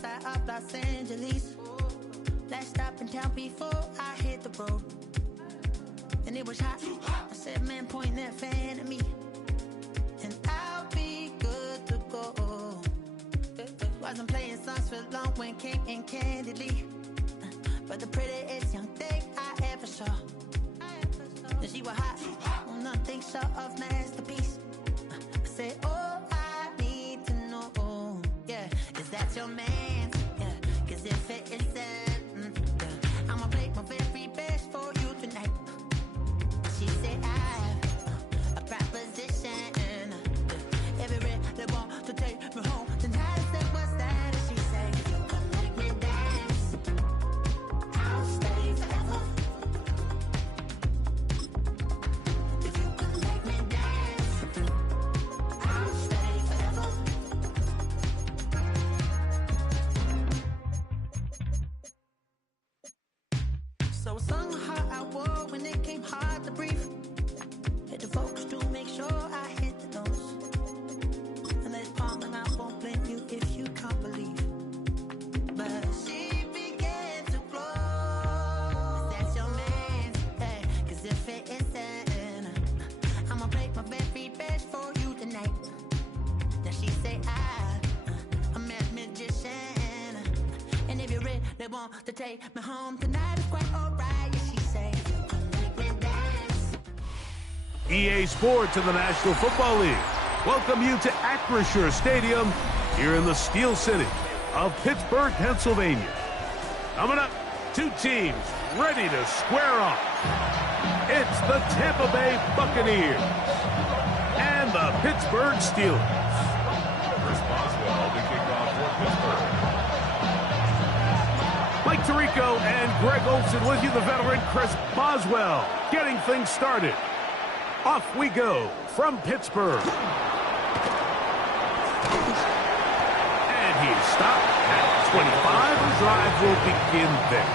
side of Los Angeles. Last stop in town before I hit the road. And it was hot. I said, man, point that fan at me. And I'll be good to go. Wasn't playing songs for long when came in candidly. But the prettiest young thing I ever saw. And she was hot. Nothing short of masterpiece. I said, oh, I need to know. Yeah, is that your man? Yeah, cause if it isn't, yeah, I'ma make my very best for you tonight. She said, I have a proposition. Every really want to take me home tonight. I said, what's that? And she said, you can make me dance. I'll stay forever. If you can make me dance, I'll stay forever. So I sung how I wore when it came hard to breathe. Had to focus to make sure I hit the notes. And there's part and I won't blame you if you can't believe. But she began to flow. That's your man, hey, cause if it isn't, I'ma make my very best for you tonight. Now she say I'm a magician. And if you really want to take me home tonight, it's quite alright. Yeah, she say, you can make me dance. EA Sports and the National Football League welcome you to Acrisure Stadium here in the Steel City of Pittsburgh, Pennsylvania. Coming up, two teams ready to square off. It's the Tampa Bay Buccaneers and the Pittsburgh Steelers. Chris Boswell to kick off for Pittsburgh. Mike Tirico and Greg Olson with you, the veteran Chris Boswell, getting things started. Off we go from Pittsburgh. And he's stopped at 25. The drive will begin there.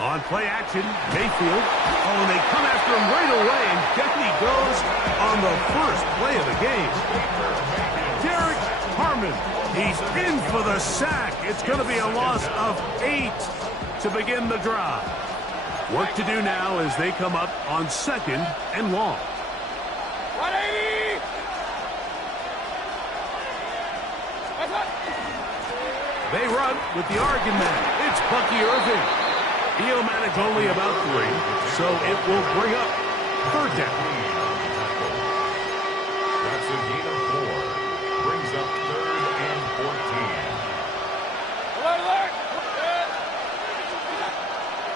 On play action, Mayfield. Oh, and they come after him right away, and down he goes on the first play of the game. Derek Harmon, he's in for the sack. It's going to be a loss of 8 to begin the drive. Work to do now as they come up on 2nd and long. 180! They run with the Oregon man. It's Bucky Irving. He'll manage only about 3, so it will bring up 3rd down. That's a gain of 4. Brings up 3rd and 14.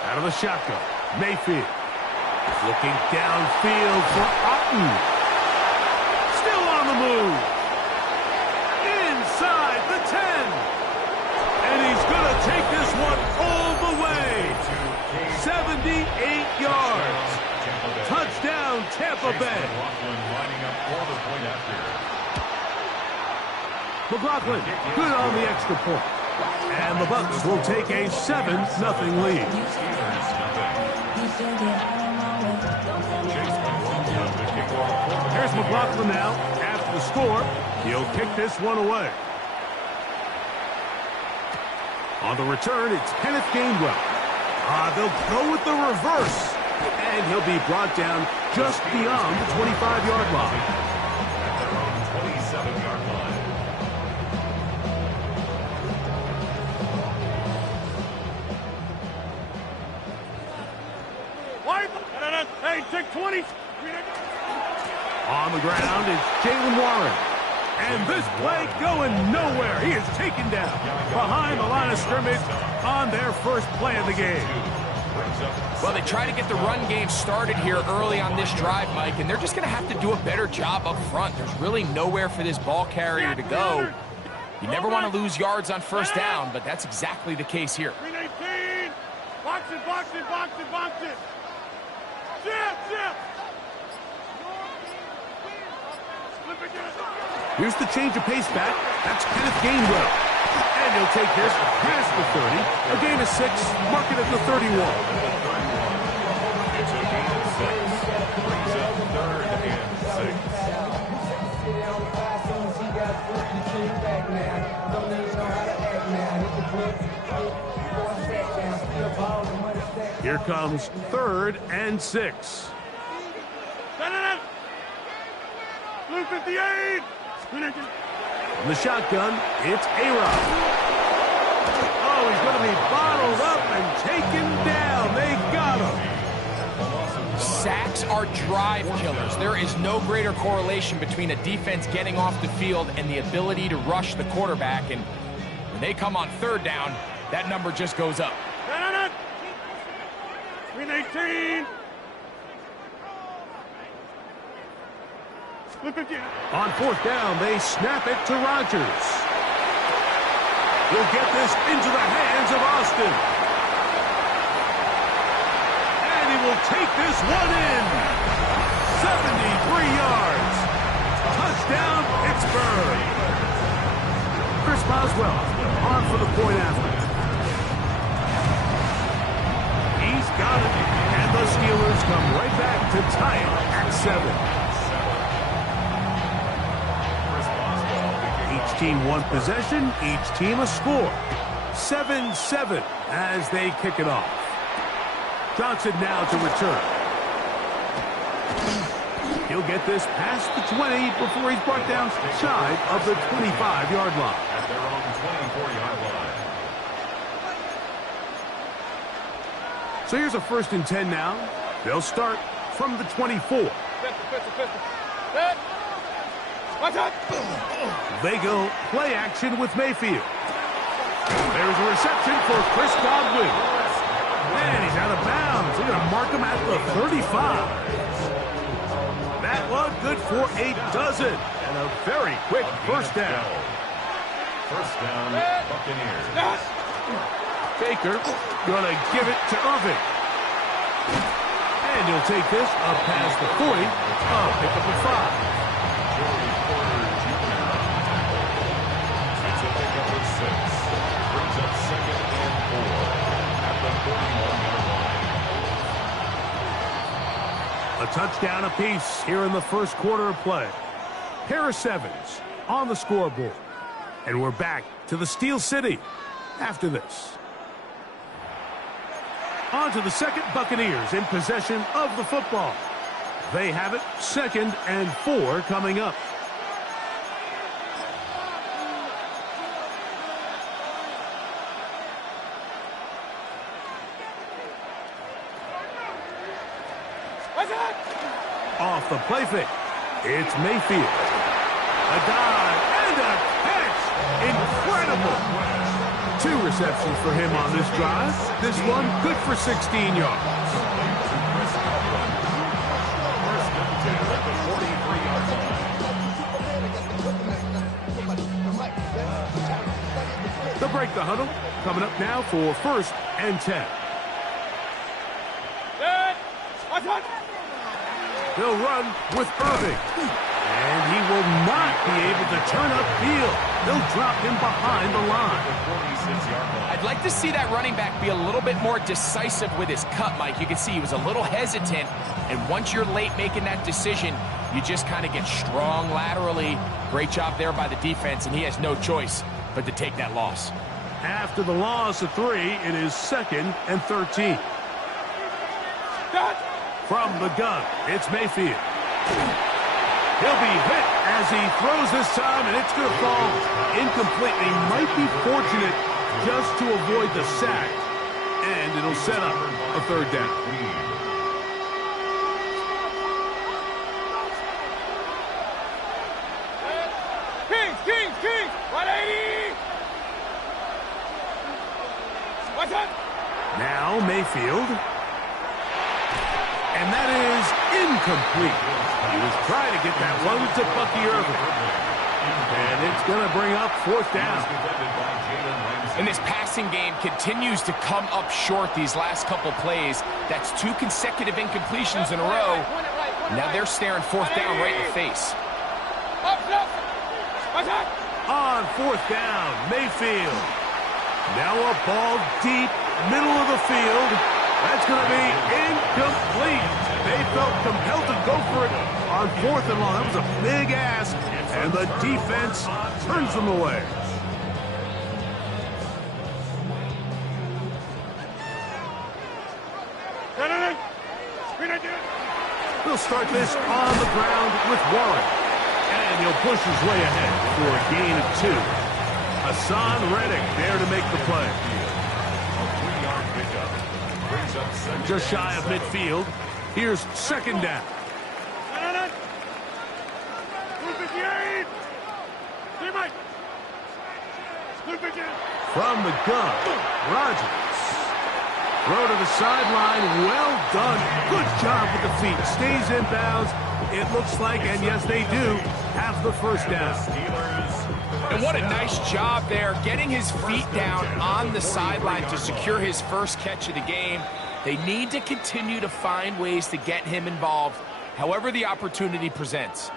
Out of the shotgun, Mayfield. Looking downfield for Otten. Still on the move. Inside the 10. And he's going to take this one all the way. 78 yards. Touchdown, Tampa Bay. McLaughlin, good on the extra point. And the Bucs will take a 7-0 lead. Here's McLaughlin now. After the score, he'll kick this one away. On the return, it's Kenneth Gainwell. They'll go with the reverse. And he'll be brought down just beyond the 25-yard line. At their own 27-yard line. Hey, take 20. On the ground is Jalen Warren. And this play going nowhere. He is taken down behind the line of scrimmage on their first play of the game. Well, they try to get the run game started here early on this drive, Mike, and they're just going to have to do a better job up front. There's really nowhere for this ball carrier to go. You never want to lose yards on first down, but that's exactly the case here. 318. Box it, box it, box it, box it. Zip. Here's the change of pace back. That's Kenneth Gainwell. And he'll take this past the 30. A gain of 6. Mark it at the 31. It's a gain of 6. Brings up 3rd and 6. Here comes 3rd and 6. Blue 58. From the shotgun, it's A-Rod. Oh, he's going to be bottled up and taken down. They got him. Sacks are drive killers. There is no greater correlation between a defense getting off the field and the ability to rush the quarterback. And when they come on 3rd down, that number just goes up. 318. On 4th down, they snap it to Rodgers. He'll get this into the hands of Austin. And he will take this one in. 73 yards. Touchdown, Pittsburgh. Chris Boswell on for the point after. He's got it. And the Steelers come right back to tie it at 7. Each team one possession, each team a score. 7-7 as they kick it off. Johnson now to return. He'll get this past the 20 before he's brought down shy of the 25-yard line. At their own 24-yard line. So here's a 1st and 10 now. They'll start from the 24. They go play action with Mayfield. There's a reception for Chris Godwin. And he's out of bounds. They're going to mark him at the 35. That one good for a dozen. And a very quick 1st down. 1st down, Buccaneers. Baker going to give it to Irving. And he'll take this up past the 40. Oh, pick up a 5. A touchdown apiece here in the 1st quarter of play. Pair of 7s on the scoreboard. And we're back to the Steel City after this. On to the 2nd, Buccaneers in possession of the football. They have it 2nd and 4 coming up. Off the play fake, it's Mayfield. A dive and a catch. Incredible. 2 receptions for him on this drive. This one good for 16 yards. They'll break the huddle. Coming up now for 1st and 10. They'll run with Irving. And he will not be able to turn upfield. They'll drop him behind the line. I'd like to see that running back be a little bit more decisive with his cut, Mike. You can see he was a little hesitant. And once you're late making that decision, you just kind of get strong laterally. Great job there by the defense, and he has no choice but to take that loss. After the loss of 3, it is 2nd and 13. From the gun, it's Mayfield. He'll be hit as he throws this time, and it's going to fall incomplete. He might be fortunate just to avoid the sack, and it'll set up a 3rd down. Kings, 180! What's up? Now Mayfield Mayfield. And that is incomplete. He was trying to get that one to Bucky Irving. And it's going to bring up 4th down. And this passing game continues to come up short these last couple plays. That's 2 consecutive incompletions in a row. Now they're staring 4th down right in the face. On 4th down, Mayfield. Now a ball deep, middle of the field. That's going to be incomplete. They felt compelled to go for it on 4th and long. That was a big ask, and the defense turns them away. He'll start this on the ground with Warren. And he'll push his way ahead for a gain of 2. Hassan Reddick there to make the play. Just shy of midfield. Here's 2nd down. From the gun, Rodgers. Throw to the sideline. Well done. Good job with the feet. Stays in bounds. It looks like, and yes, they do, have the 1st down. And what a nice job there, getting his feet down on the sideline to secure his first catch of the game. They need to continue to find ways to get him involved, however the opportunity presents.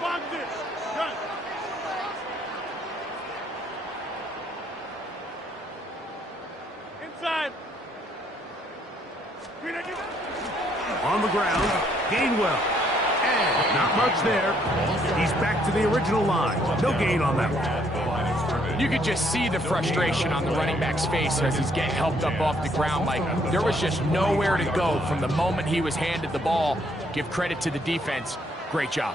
Box it. Run. Inside. On the ground, Gainwell. And not much there. He's back to the original line. No gain on that one. You could just see the frustration on the running back's face as he's getting helped up off the ground. Like, there was just nowhere to go from the moment he was handed the ball. Give credit to the defense. Great job.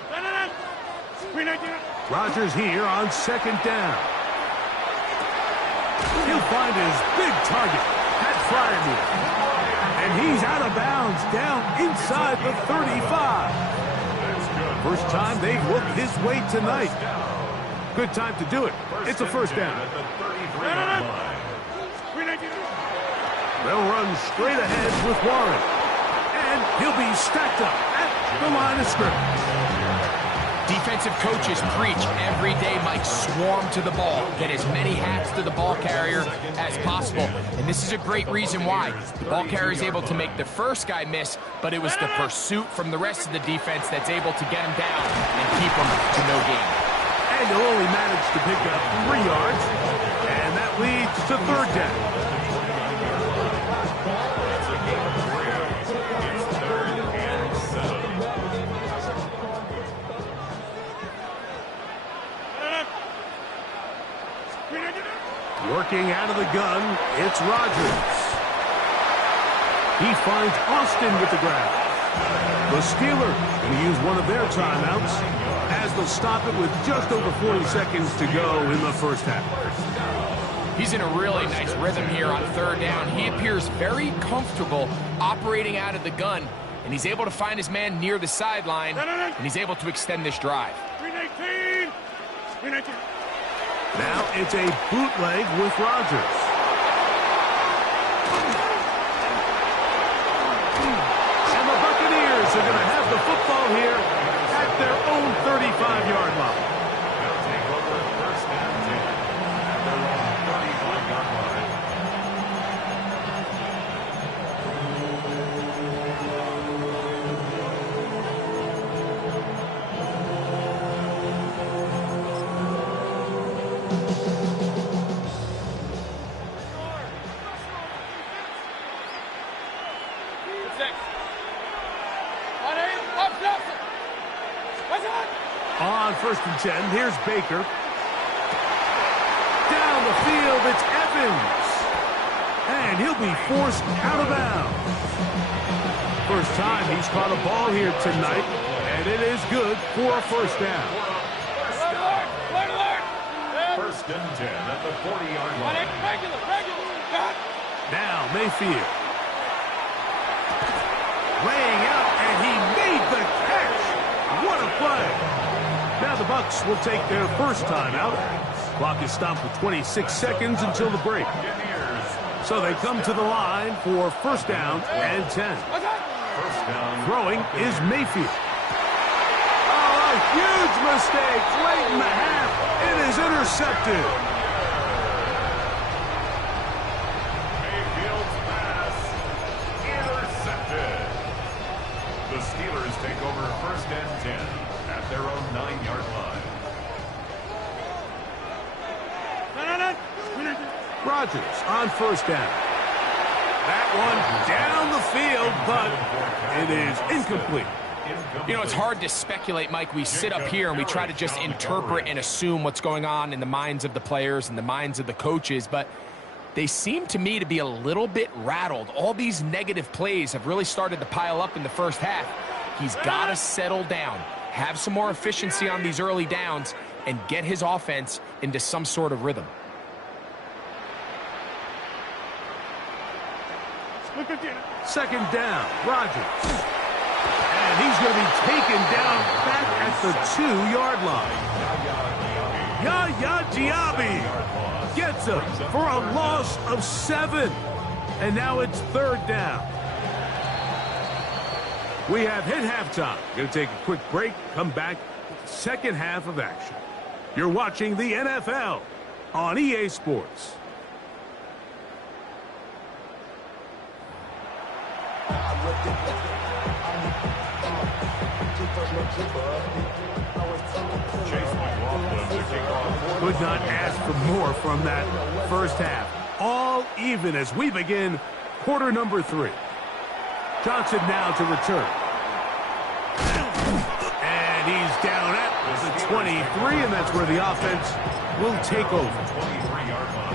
Rodgers here on 2nd down. He'll find his big target, Pat Fryermuth. And he's out of bounds, down inside the 35. First time they've looked his way tonight. Good time to do it. It's a 1st down. They'll run straight ahead with Warren. And he'll be stacked up at the line of scrimmage. Defensive coaches preach every day, Mike, swarm to the ball. Get as many hats to the ball carrier as possible. And this is a great reason why. The ball carrier is able to make the first guy miss, but it was the pursuit from the rest of the defense that's able to get him down and keep him to no gain. And he'll only manage to pick up 3 yards. And that leads to 3rd down. Working out of the gun, it's Rodgers. He finds Austin with the grab. The Steelers going to use one of their timeouts as they'll stop it with just over 40 seconds to go in the 1st half. He's in a really nice rhythm here on 3rd down. He appears very comfortable operating out of the gun, and he's able to find his man near the sideline, and he's able to extend this drive. Now it's a bootleg with Rodgers. And the Buccaneers are going to have the football here at their own 35-yard line. They'll take over 1st and 10 at their own 35-yard line. On 1st and 10, here's Baker. Down the field, it's Evans. And he'll be forced out of bounds. First time he's caught a ball here tonight, and it is good for a 1st down. 1st and 10 at the 40-yard line. Now Mayfield. Laying out, and he made the what a play. Now the Bucs will take their first timeout. Clock is stopped with 26 seconds until the break. So they come to the line for first down and 10. Throwing is Mayfield. Oh, a huge mistake late in the half. It is intercepted. Mayfield's pass intercepted. The Steelers take over first and 10 at their own 9-yard line. Rodgers on first down. That one down the field, but it is incomplete. You know, it's hard to speculate, Mike. We sit up here and we try to just interpret and assume what's going on in the minds of the players and the minds of the coaches, but they seem to me to be a little bit rattled. All these negative plays have really started to pile up in the first half. He's got to settle down, have some more efficiency on these early downs, and get his offense into some sort of rhythm. Second down, Rodgers. And he's going to be taken down back at the 2-yard line. Yaya Diaby gets him for a loss of 7. And now it's third down. We have hit halftime. Going to take a quick break, come back with the second half of action. You're watching the NFL on EA Sports. Could not ask for more from that first half. All even as we begin quarter number 3. Johnson now to return. And he's down at the 23, and that's where the offense will take over. 23-yard line.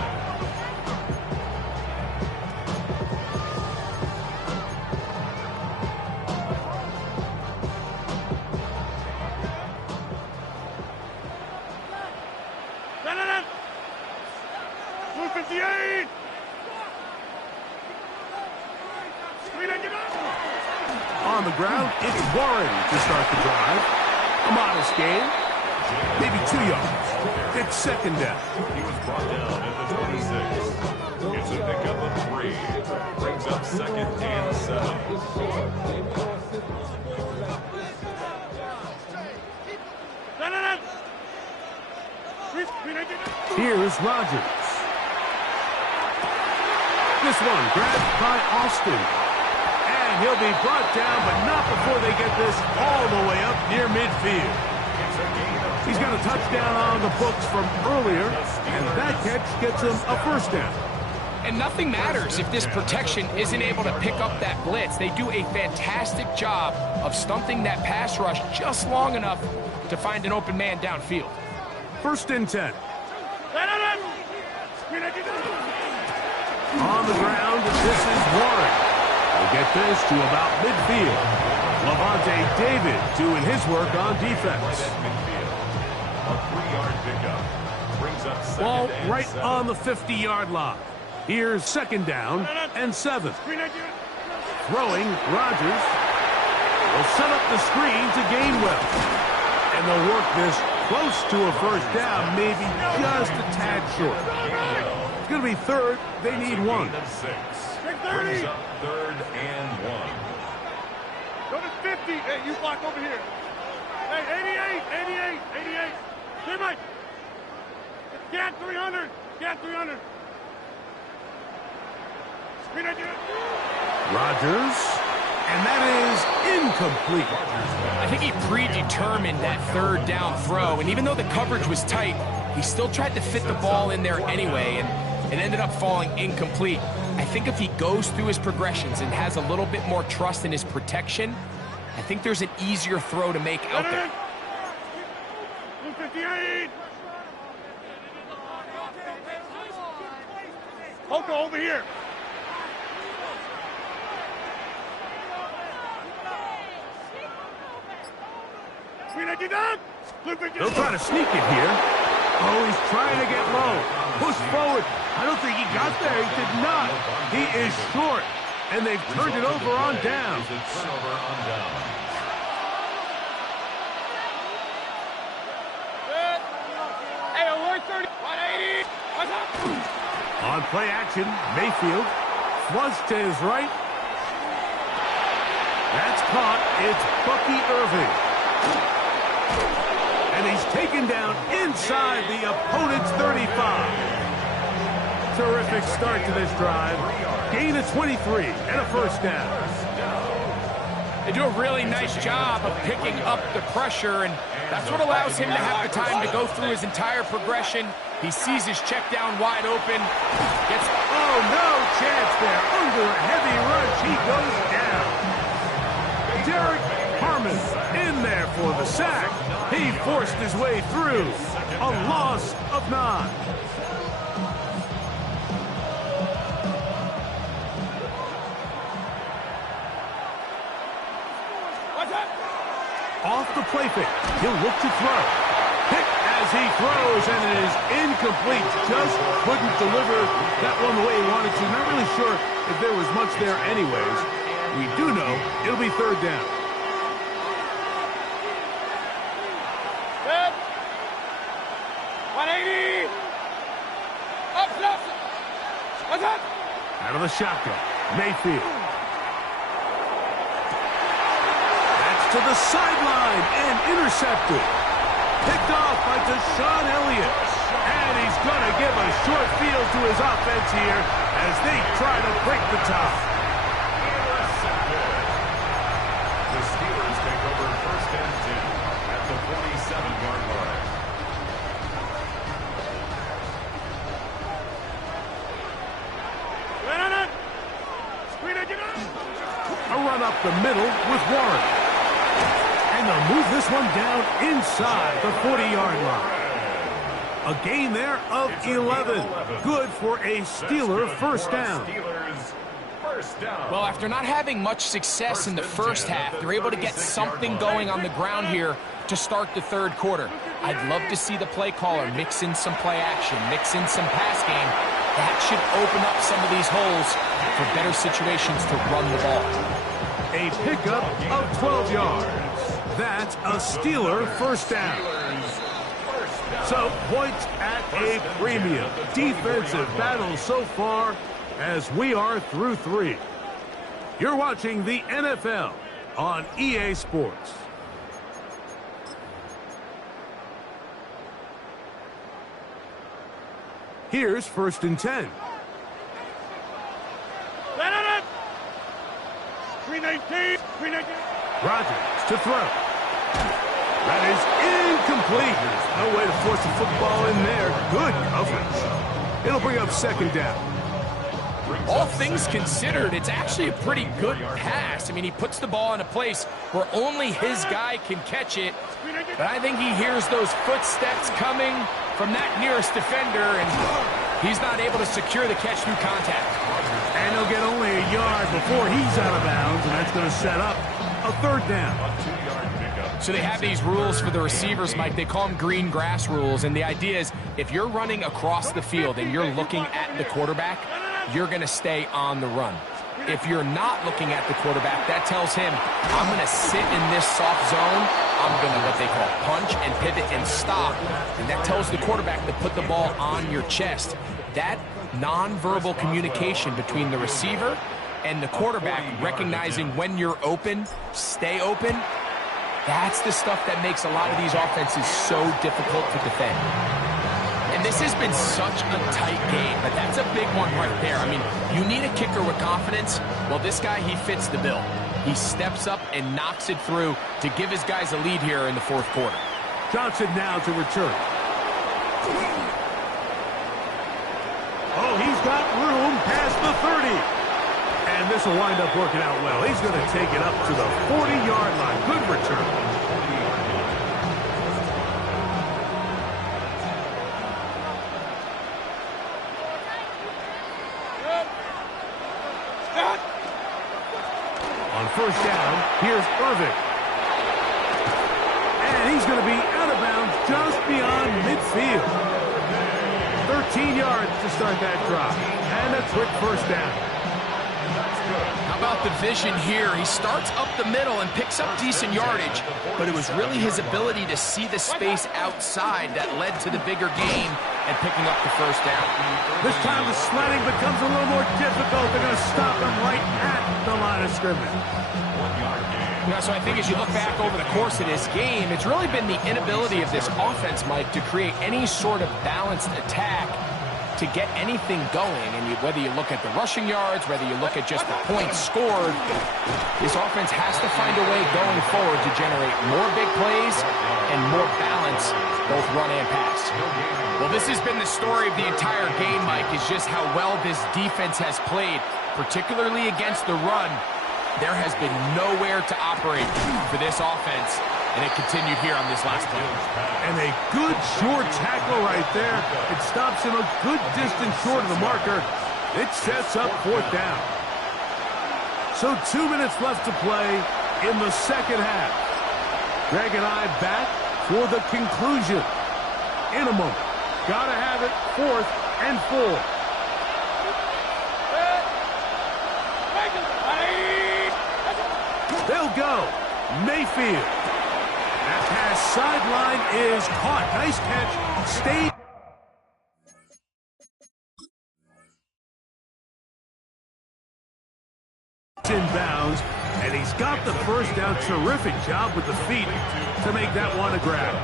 On the ground, it's Warren to start the drive. A modest gain, maybe 2 yards. It's second down. He was brought down at the 26. It's a pickup of 3. Brings up second and 7. Here's Rodgers. This one grabbed by Austin. And he'll be brought down, but not before they get this all the way up near midfield. He's got a touchdown on the books from earlier, and that catch gets him a first down. And nothing matters if this protection isn't able to pick up that blitz. They do a fantastic job of stunting that pass rush just long enough to find an open man downfield. First and 10. On the ground, this is Warren. We'll get this to about midfield. Levante David doing his work on defense. A 3-yard pickup. Brings up second Ball and right 7. on the 50-yard line. Here's second down and 7. Throwing, Rodgers will set up the screen to Gainwell. And they'll work this close to a first down, maybe just a tad short. It's going to be third. They need 1. Brings up third and 1. Go to 50. Hey, you block over here. Hey, 88. Clear, Mike. Get 300. Get 300. Rodgers, and that is incomplete. I think he predetermined that third down throw, and even though the coverage was tight, he still tried to fit the ball in there anyway, and it ended up falling incomplete. I think if he goes through his progressions and has a little bit more trust in his protection, I think there's an easier throw to make out there. 58. Poco over here. They'll try to sneak it here. Oh, he's trying to get low. Push forward. I don't think he got there. He did not. He is short. And they've turned it over on down. Play action, Mayfield. Flush to his right. That's caught. It's Bucky Irving. And he's taken down inside the opponent's 35. Terrific start to this drive. Gain of 23 and a first down. They do a really nice job of picking up the pressure, and that's what allows him to have the time to go through his entire progression. He sees his check down wide open. Oh, no chance there. Under a heavy rush, he goes down. Derek Harmon in there for the sack. He forced his way through. A loss of 9. Off the play fake. He'll look to throw. Pick as he throws, and it is incomplete. Just couldn't deliver that one the way he wanted to. Not really sure if there was much there anyways. We do know it'll be third down. Good. 180. Up, left. What's that? Out of the shotgun. Mayfield. That's to the sideline and intercepted. Picked off by Deshaun Elliott. And he's going to give a short field to his offense here as they try to break the top. The Steelers take over first and 10 at the 47-yard line. A run up the middle with Warren. And they'll move this one down inside the 40-yard line. A gain there of 11. Good for a Steeler first down. Well, after not having much success in the first half, they're able to get something going on the ground here to start the third quarter. I'd love to see the play caller mix in some play action, mix in some pass game. That should open up some of these holes for better situations to run the ball. A pickup of 12 yards. That's a Steeler first down. So points at a premium. Defensive battle so far as we are through 3. You're watching the NFL on EA Sports. Here's first and 10. 319. 319. Rodgers to throw. That is incomplete. There's no way to force the football in there. Good coverage. It'll bring up second down. All things considered, it's actually a pretty good pass. I mean, he puts the ball in a place where only his guy can catch it. But I think he hears those footsteps coming from that nearest defender, and he's not able to secure the catch through contact. And he'll get only a yard before he's out of bounds, and that's going to set up a third down. So they have these rules for the receivers, Mike. They call them green grass rules, and the idea is if you're running across the field and you're looking at the quarterback, you're going to stay on the run. If you're not looking at the quarterback, that tells him, I'm going to sit in this soft zone. I'm going to what they call punch and pivot and stop. And that tells the quarterback to put the ball on your chest. That nonverbal communication between the receiver and the quarterback, recognizing when you're open, stay open, that's the stuff that makes a lot of these offenses so difficult to defend. And this has been such a tight game, but that's a big one right there. I mean, you need a kicker with confidence. Well, this guy, he fits the bill. He steps up and knocks it through to give his guys a lead here in the fourth quarter. Johnson now to return. Oh, he's got room past the 30. And this will wind up working out well. He's going to take it up to the 40-yard line. Good return. On first down, here's Irving. And he's going to be out of bounds just beyond midfield. 13 yards to start that drive. And a quick first down. How about the vision here? He starts up the middle and picks up decent yardage, but it was really his ability to see the space outside that led to the bigger gain and picking up the first down. This time the sledding becomes a little more difficult. They're going to stop him right at the line of scrimmage. 1 yard gain. So I think as you look back over the course of this game, it's really been the inability of this offense, Mike, to create any sort of balanced attack to get anything going. And whether you look at the rushing yards, whether you look at just the points scored, this offense has to find a way going forward to generate more big plays and more balance, both run and pass. Well, this has been the story of the entire game, Mike, is just how well this defense has played, particularly against the run. There has been nowhere to operate for this offense, and it continued here on this last play. And a good short tackle right there. It stops him a good distance short of the marker. It sets up 4th down. So 2 minutes left to play in the second half. Greg and I back for the conclusion in a moment. Gotta have it 4th and 4. They'll go. Mayfield. That pass sideline is caught. Nice catch. Stayed. In bounds, and he's got the first down. Terrific job with the feet to make that one a grab.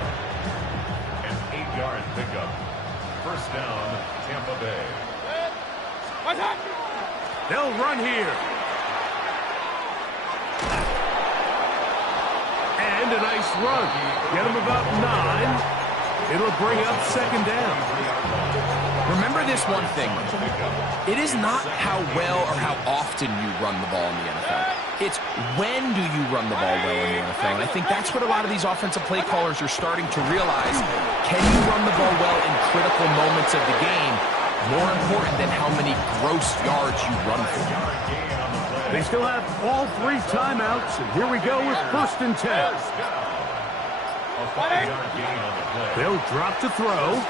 An 8-yard pickup. First down, Tampa Bay. They'll run here. And a nice run. Get him about 9. It'll bring up 2nd down. Remember this one thing. It is not how well or how often you run the ball in the NFL. It's when do you run the ball well in the NFL. And I think that's what a lot of these offensive play callers are starting to realize. Can you run the ball well in critical moments of the game? More important than how many gross yards you run for. They still have all 3 timeouts, and here we go with 1st and 10. They'll drop to throw.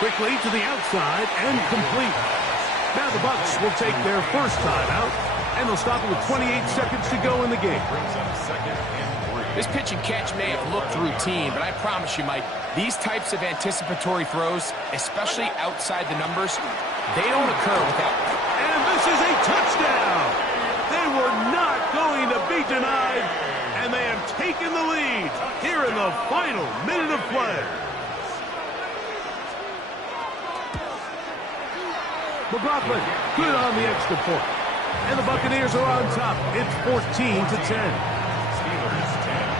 Quickly to the outside and complete. Now the Bucs will take their first timeout, and they'll stop it with 28 seconds to go in the game. This pitch and catch may have looked routine, but I promise you, Mike, these types of anticipatory throws, especially outside the numbers, they don't occur without... And this is a touchdown! They were not going to be denied, and they have taken the lead here in the final minute of play. McLaughlin, good on the extra point. And the Buccaneers are on top. It's 14-10. Steelers 10.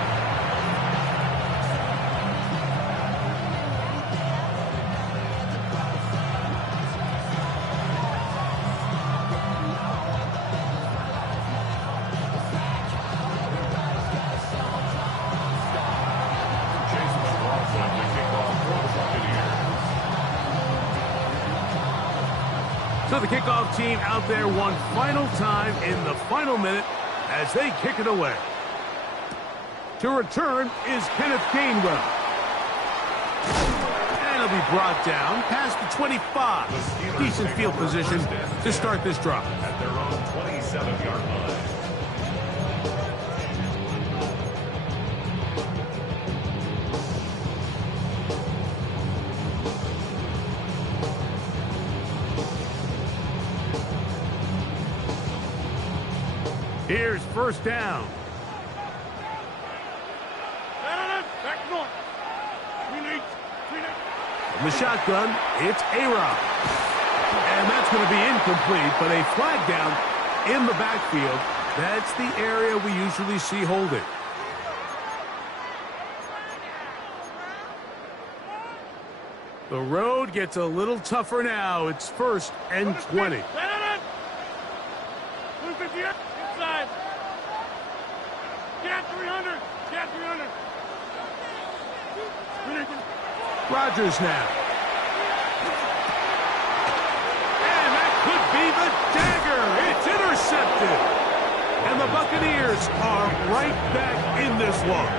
So the kickoff team out there one final time in the final minute as they kick it away. To return is Kenneth Gainwell. And he'll be brought down past the 25. Decent field position to start this drive. At their own 27-yard line. Here's first down. From the shotgun, it's A-Rod. And that's going to be incomplete, but a flag down in the backfield. That's the area we usually see holding. The road gets a little tougher now. It's 1st and 20. Inside. Get 300. Get 300. Rodgers now. And that could be the dagger. It's intercepted. And the Buccaneers are right back in this one.